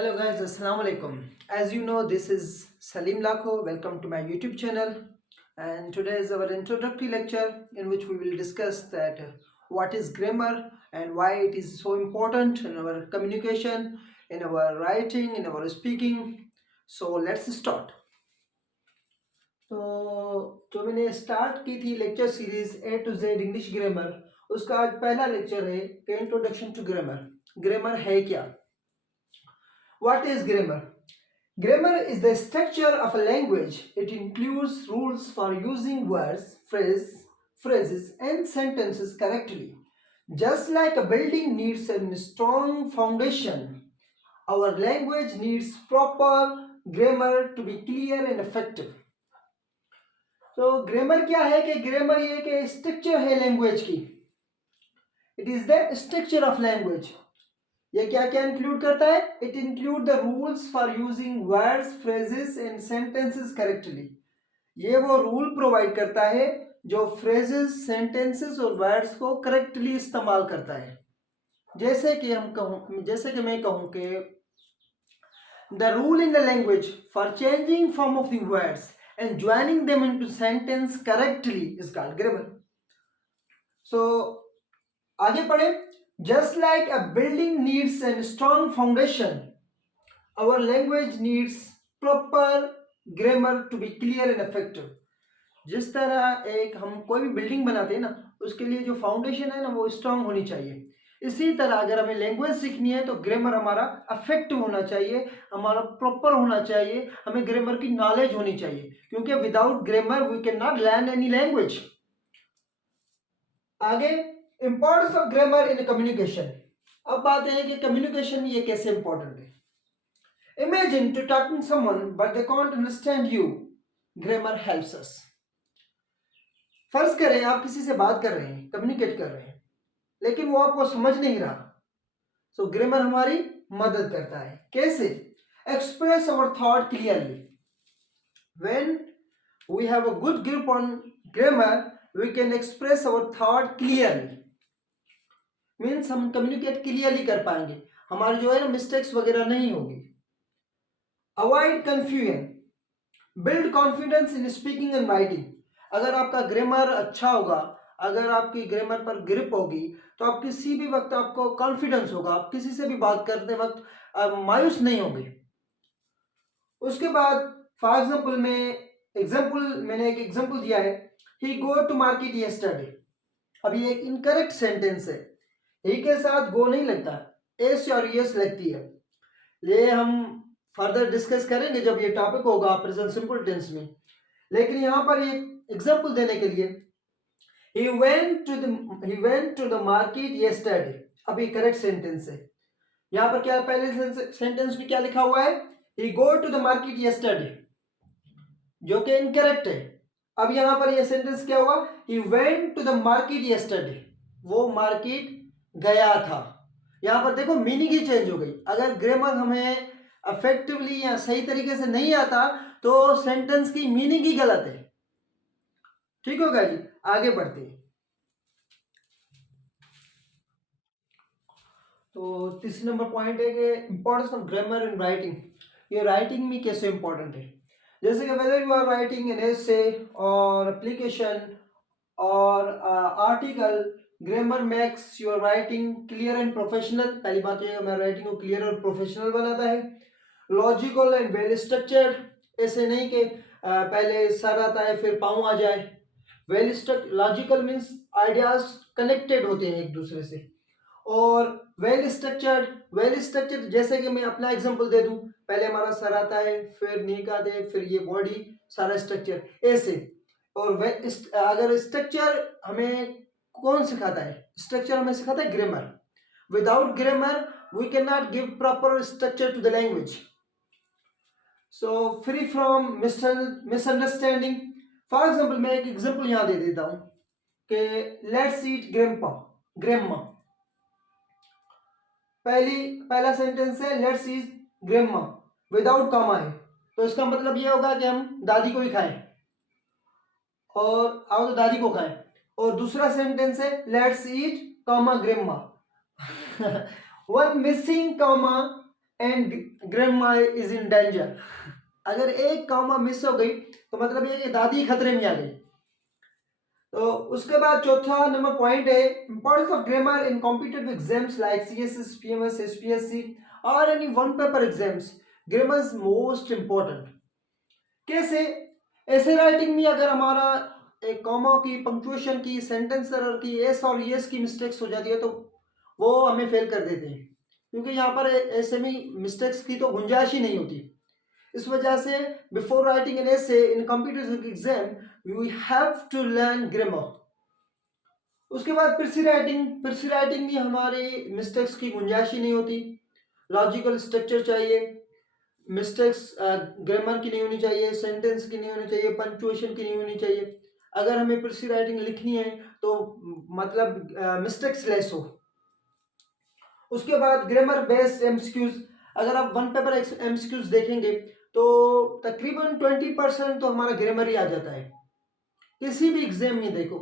Hello guys, Assalamu alaikum. As you know, this is Salim Lakho. Welcome to my YouTube channel. And today is our introductory lecture in which we will discuss that what is grammar and why it is so important in our communication, in our writing, in our speaking. So let's start. तो जो मैंने start की थी lecture series A to Z English grammar, उसका आज पहला lecture है कि इंट्रोडक्शन टू ग्रामर। ग्रामर है क्या? What is grammar? Grammar is the structure of a language. It includes rules for using words, phrases, and sentences correctly. Just like a building needs a strong foundation, our language needs proper grammar to be clear and effective. तो grammar क्या है कि grammar ये कि structure है language की। It is the structure of language. ये क्या क्या इंक्लूड करता है? It include the rules for using words, phrases and sentences correctly. ये वो रूल प्रोवाइड करता है जो फ्रेजेस, सेंटेंसेस और वर्ड्स को करेक्टली इस्तेमाल करता है। जैसे कि मैं कहूं कि the rule in the language for changing form of the words and joining them into sentence correctly is called grammar. So आगे पढ़े। Just like a building needs a strong foundation, our language needs proper grammar to be clear and effective. जिस तरह एक हम कोई भी building बनाते हैं ना, उसके लिए जो फाउंडेशन है ना वो स्ट्रांग होनी चाहिए। इसी तरह अगर हमें लैंग्वेज सीखनी है तो ग्रामर हमारा अफेक्टिव होना चाहिए, हमारा प्रॉपर होना चाहिए, हमें ग्रामर की नॉलेज होनी चाहिए, क्योंकि without grammar we can not learn any language. आगे importance of grammar in communication. अब बात है कि कम्युनिकेशन ये कैसे इंपॉर्टेंट है। Imagine to talking someone but they can't understand you, grammar helps us. फर्ज करें आप किसी से बात कर रहे हैं, कम्युनिकेट कर रहे हैं, लेकिन वो आपको समझ नहीं रहा। सो ग्रामर हमारी मदद करता है। कैसे? Express our thought clearly. When we have a good grip on grammar we can express our thought clearly. Means हम कम्युनिकेट क्लियरली कर पाएंगे, हमारी जो है ना मिस्टेक्स वगैरह नहीं होगी। Avoid confusion, build confidence in speaking and writing. अगर आपका ग्रामर अच्छा होगा, अगर आपकी ग्रामर पर ग्रिप होगी, तो आप किसी भी वक्त आपको कॉन्फिडेंस होगा, आप किसी से भी बात करते वक्त मायूस नहीं होंगे। उसके बाद फॉर एग्जाम्पल मैंने एक एग्जाम्पल दिया है, ही गो टू मार्केट यस्टरडे। अभी एक इनकरेक्ट सेंटेंस है, ही के साथ गो नहीं लगता, एस और यस लगती है। ये हम फर्दर डिस्कस करेंगे जब ये टॉपिक होगा प्रेजेंट सिंपल टेंस में। लेकिन यहाँ पर ये एग्जाम्पल देने के लिए he went to the market yesterday, अभी करेक्ट सेंटेंस है। यहाँ पर क्या पहले सेंटेंस में क्या लिखा हुआ है? he go to the market yesterday, जो कि इनकरेक्ट है। अब यहाँ पर ये सेंटेंस क्या हुआ? he went to the market yesterday, वो मार्केट गया था। यहाँ पर देखो मीनिंग ही चेंज हो गई। अगर ग्रामर हमें इफेक्टिवली या सही तरीके से नहीं आता तो सेंटेंस की मीनिंग ही गलत है। ठीक होगा जी, आगे बढ़ते हैं। तो तीसरे नंबर पॉइंट है कि importance of grammar in writing. ये राइटिंग में कैसे इंपॉर्टेंट है? जैसे कि whether you are writing an essay और एप्लीकेशन और article, grammar makes your writing clear and professional. पहली बात ये हमारे राइटिंग को क्लियर और प्रोफेशनल बनाता है। लॉजिकल एंड वेल स्ट्रक्चर्ड, ऐसे नहीं कि पहले सर आता है फिर पाँव आ जाए। Well structured, logical means ideas connected होते हैं एक दूसरे से। और वेल स्ट्रक्चर्ड जैसे कि मैं अपना एग्जांपल दे दूं, पहले हमारा सर आता है, फिर नेक आते हैं, फिर ये बॉडी, सारा स्ट्रक्चर ऐसे। और अगर स्ट्रक्चर हमें कौन सिखाता है? स्ट्रक्चर हमें सिखाता है grammar. Without grammar we can not give proper structure to the language. So free from misunderstanding. For example मैं एक एग्जाम्पल यहाँ दे देता हूँ कि लेट्स ईट ग्रैम्मा। पहला सेंटेंस है लेट्स ईट ग्रैम्मा, विदाउट कॉमा है, तो इसका मतलब ये होगा कि हम दादी को ही खाएं, और आओ तो दादी को खाएं। और दूसरा सेंटेंस है let's eat comma grandma. One missing comma and grandma is in danger. अगर एक कॉमा मिस हो गई तो मतलब ये कि दादी खतरे में आ गई। तो उसके बाद चौथा नंबर पॉइंट है importance of grammar in competitive exams like CSS, PMS, SPSC और any one paper exams. Grammar is most important. कैसे? ऐसे राइटिंग में अगर हमारा एक कॉमा की, पंक्चुएशन की, सेंटेंस एरर की, एस और यस की मिस्टेक्स हो जाती है तो वो हमें फेल कर देते हैं, क्योंकि यहाँ पर ऐसे में मिस्टेक्स की तो गुंजाइश ही नहीं होती। इस वजह से before writing an essay in competitive exam we have to learn grammar. उसके बाद पिरसी राइटिंग में हमारे मिस्टेक्स की गुंजाइश ही नहीं होती। लॉजिकल स्ट्रक्चर चाहिए, मिस्टेक्स ग्रामर की नहीं होनी चाहिए, सेंटेंस की नहीं होनी चाहिए, पंक्चुएशन की नहीं होनी चाहिए। अगर हमें पिरसी राइटिंग लिखनी है तो मतलब मिस्टेक्स लेस हो। उसके बाद ग्रामर बेस्ड एमसीक्यूज। अगर आप वन पेपर एमसीक्यूज देखेंगे तो तकरीबन 20% तो हमारा ग्रामर ही आ जाता है। किसी भी एग्जाम में देखो,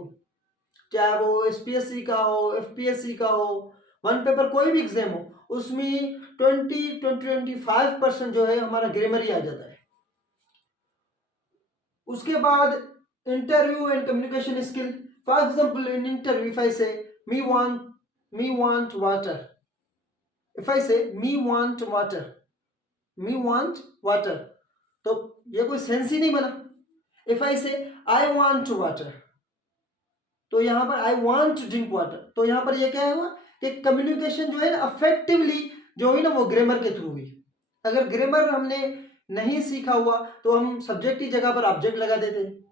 चाहे वो एसपीएससी का हो, एफपीएससी का हो, वन पेपर कोई भी एग्जाम हो, उसमें 25% जो है हमारा ग्रामर ही आ जाता है। उसके बाद interview and communication skill. For example in interview if I say me want water, if I say me want water, तो ये कोई सेंस ही नहीं बना। इफ आई से आई वांट वाटर, तो यहां पर I want to drink water, तो यहां पर ये क्या हुआ कि कम्युनिकेशन जो है ना अफेक्टिवली जो हुई ना वो ग्रामर के थ्रू हुई। अगर ग्रामर हमने नहीं सीखा हुआ तो हम सब्जेक्ट की जगह पर ऑब्जेक्ट लगा देते हैं,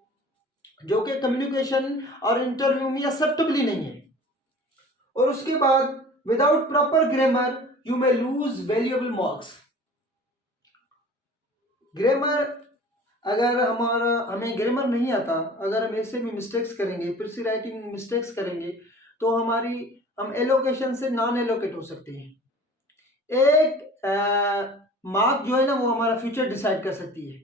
जो कि कम्युनिकेशन और इंटरव्यू में एक्सेप्टेबल ही नहीं है। और उसके बाद without proper grammar you may lose valuable marks. Grammar अगर हमें ग्रामर नहीं आता, अगर हम ऐसे भी मिस्टेक्स करेंगे, पिरसी राइटिंग मिस्टेक्स करेंगे, तो हम एलोकेशन से नॉन एलोकेट हो सकते हैं। एक मार्क जो है ना वो हमारा फ्यूचर डिसाइड कर सकती है।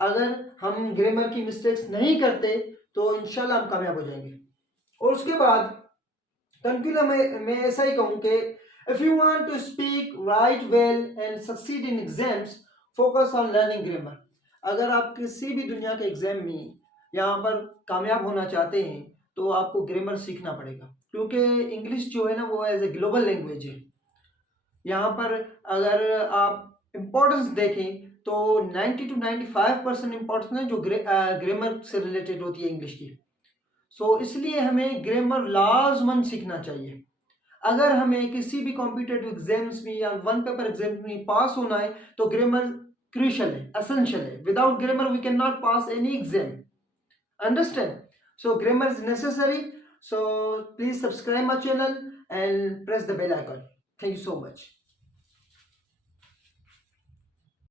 अगर हम ग्रामर की मिस्टेक्स नहीं करते तो इंशाल्लाह हम कामयाब हो जाएंगे। और उसके बाद कंक्लूजन में मैं ऐसा ही कहूँ कि if you want to speak, write well and succeed in exams, focus on learning grammar. अगर आप किसी भी दुनिया के एग्जाम में यहाँ पर कामयाब होना चाहते हैं तो आपको ग्रामर सीखना पड़ेगा, क्योंकि इंग्लिश जो है ना वो एज ए ग्लोबल लैंग्वेज है। यहाँ पर अगर आप इम्पोर्टेंस देखें तो 90 to 95% इम्पोर्टेंस है जो ग्रामर से रिलेटेड होती है इंग्लिश की। सो इसलिए हमें ग्रामर लाजमन सीखना चाहिए। अगर हमें किसी भी कॉम्पिटिटिव एग्जाम्स में या वन पेपर एग्जाम में पास होना है तो ग्रामर क्रूशियल है, एसेंशियल है। Without grammar we can not pass any exam, understand? So grammar is necessary. So please subscribe my channel and press the bell icon. Thank you so much.